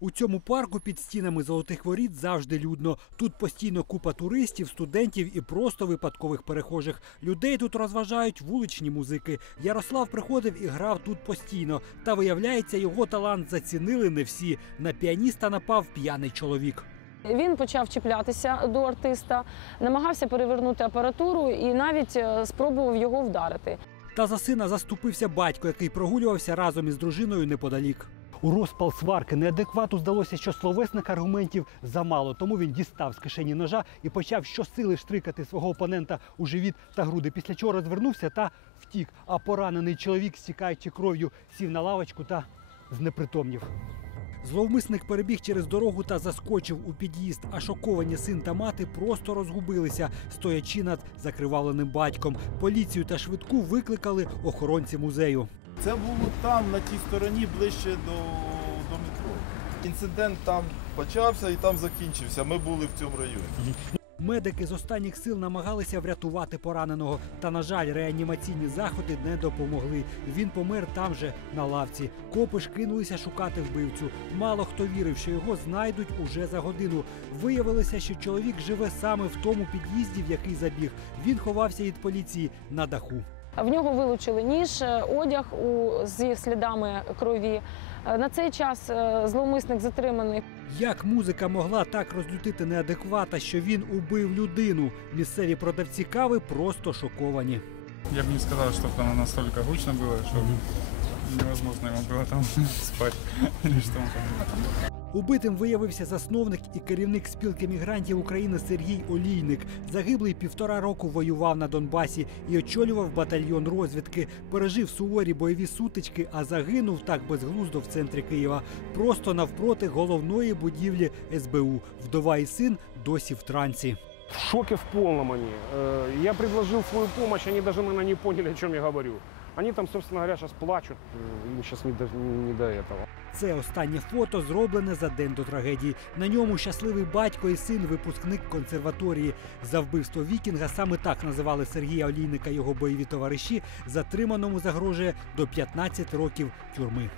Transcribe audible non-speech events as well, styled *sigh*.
У цьому парку під стінами золотих воріт завжди людно. Тут постійно купа туристів, студентів і просто випадкових перехожих. Людей тут розважають вуличні музики. Ярослав приходив і грав тут постійно. Та виявляється, його талант зацінили не всі. На піаніста напав п'яний чоловік. Він почав чіплятися до артиста, намагався перевернути апаратуру і навіть е, спробував його вдарити. Та за сина заступився батько, який прогулювався разом із дружиною неподалік. У розпал сварки неадеквату здалося, що словесних аргументів замало, тому він дістав з кишені ножа і почав щосили штрикати свого опонента у живіт та груди. Після чого розвернувся та втік. А поранений чоловік, стікаючи кров'ю, сів на лавочку та знепритомнів. Зловмисник перебіг через дорогу та заскочив у під'їзд, а шоковані син та мати просто розгубилися, стоячи над закривавленим батьком. Поліцію та швидку викликали охоронці музею. Це було там, на тій стороні, ближче до, до метро. Інцидент там почався і там закінчився. Ми були в цьому районі. Медики з останніх сил намагалися врятувати пораненого. Та, на жаль, реанімаційні заходи не допомогли. Він помер там же на лавці. Копи ж кинулися шукати вбивцю. Мало хто вірив, що його знайдуть уже за годину. Виявилося, що чоловік живе саме в тому під'їзді, в який забіг. Він ховався від поліції на даху. В нього вилучили ніж, е, одяг у, зі слідами крові. Е, На цей час е, зловмисник затриманий. Як музика могла так розлютити неадеквата, що він убив людину? Місцеві продавці кави просто шоковані. Я бы не сказал, что там настолько гучно было, что невозможно ему было там спать *laughs* Убитим виявився засновник і керівник спілки мігрантів України Сергій Олійник. Загиблий півтора року воював на Донбасі і очолював батальйон розвідки. Пережив суворі бойові сутички, а загинув так безглуздо в центрі Києва, просто навпроти головної будівлі СБУ. Вдова і син досі в трансі. В шоке в полном они. Э, Я предложил свою помощь, они даже, наверное, не поняли, о чем я говорю. Они там, собственно говоря, сейчас плачут. Э, Им сейчас не до, не до этого. Це останнє фото зроблене за день до трагедії. На ньому щасливий батько і син, випускник консерваторії. За вбивство Вікінга саме так називали Сергія Олійника його бойові товариші. Затриманому загрожує до 15 років тюрми.